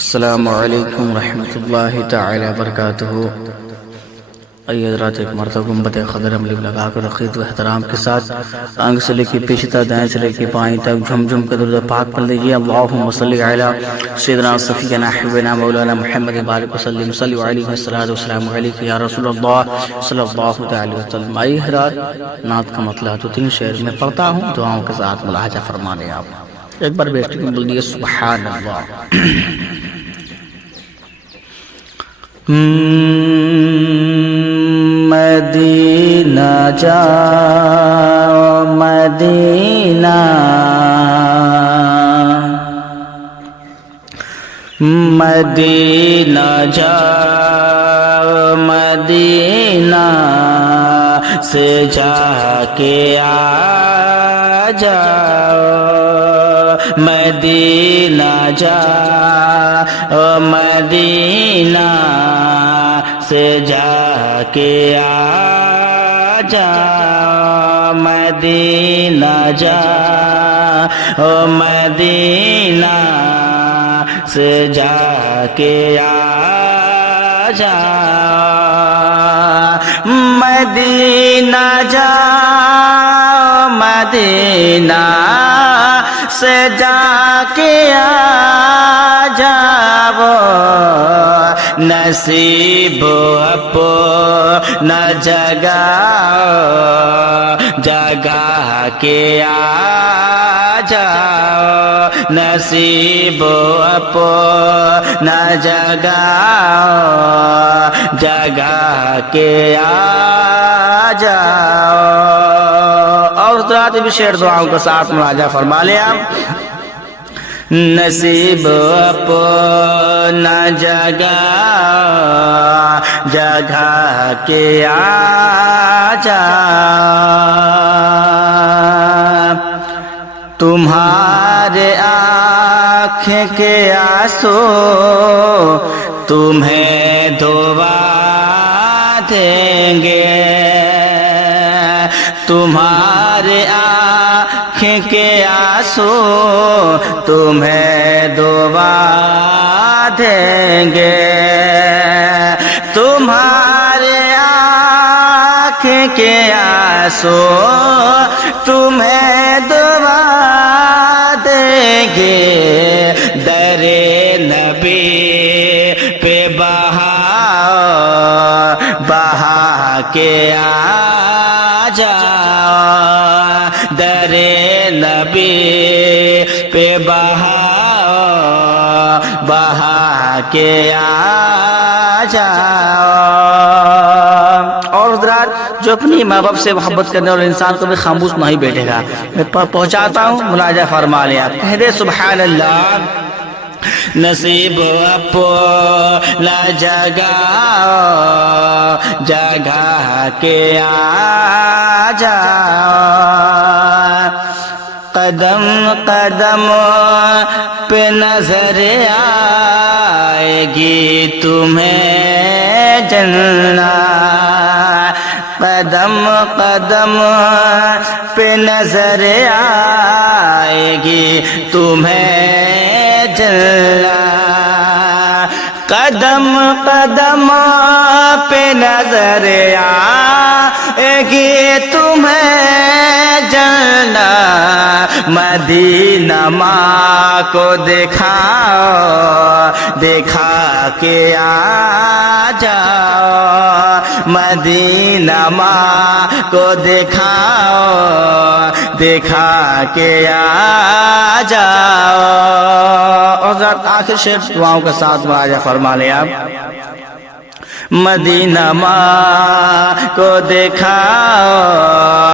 السلام علیکم ورحمۃ اللہ تعالی وبرکاتہ۔ آئیے حضرات ایک مرتبہ گنبد خضر عملی لگا کر عقیدت و احترام کے ساتھ آنگ سے لے کے پیچھے تک دائیں سے لے کے بائیں تک جھم جھم کے درود پاک پڑھ لیجیے۔ اللہم صلی علی سیدنا صفینا حبیبنا مولانا محمد بارک وسلم صلی علیہ وسلم علیک یا رسول اللہ صلی اللہ علیہ وسلم۔ آئیے حضرات نعت کا مطلع تو 3 شعر میں پڑھتا ہوں، دعاؤں کے ساتھ ملاحظہ فرما لیں آپ۔ ایک بار بیٹھ کے بول دیے سبحان اللہ۔ مدینہ جاؤ مدینہ، مدینہ جاؤ مدینہ سے جا کے آ جاؤ، مدینہ جاؤ مدینہ سے جا کے آ جاؤ، مدینہ جاؤ مدینہ سے جا کے آ جاؤ، مدینہ جاؤ مدینہ سے جا کے آ جاؤ، نصیب اپنا جگاؤ، جگا کے آ جاؤ، نصیب اپنا جگاؤ، جگا کے آ جاؤ۔ اور حضرات بھی شعر دعاؤں کے ساتھ مراجعہ فرما لیا۔ نصیب اپنا جگہ جگہ کے آ جا، تمہارے آنکھ کے آنسو تمہیں دھوا دیں گے، تمہارے آنکھ کے آنسو تمہیں دھوا دیں گے، تمہارے آنکھ کے آنسو تمہیں دھوا دیں گے، در نبی پہ بہاؤ، بہا کے آ جاؤ، در نبی پہ بہاؤ، بہا کے آ جاؤ۔ اور حضرات جو اپنی ماں باپ سے محبت کرنے والے انسان کو بھی خاموش نہیں بیٹھے گا، میں پہنچاتا ہوں، ملاحظہ فرما لیں آپ۔ کہہ دے سبحان اللہ۔ نصیب اپنا جگاؤ، جگہ کے آ جاؤ، قدم قدم پہ نظر آئے گی تمہیں جنت، قدم قدم پہ نظر آئے گی تمہیں جنت، قدم قدم پہ نظر آئے گی تمہیں جنت، مدینہ ماں کو دکھاؤ، دکھا کے آ جاؤ، مدینہ ماں کو دکھاؤ، دکھا کے آ جاؤ۔ اور آخر شعر دعاؤں کے ساتھ مراجعہ فرما لیں آپ۔ مدینہ ماں کو دکھاؤ،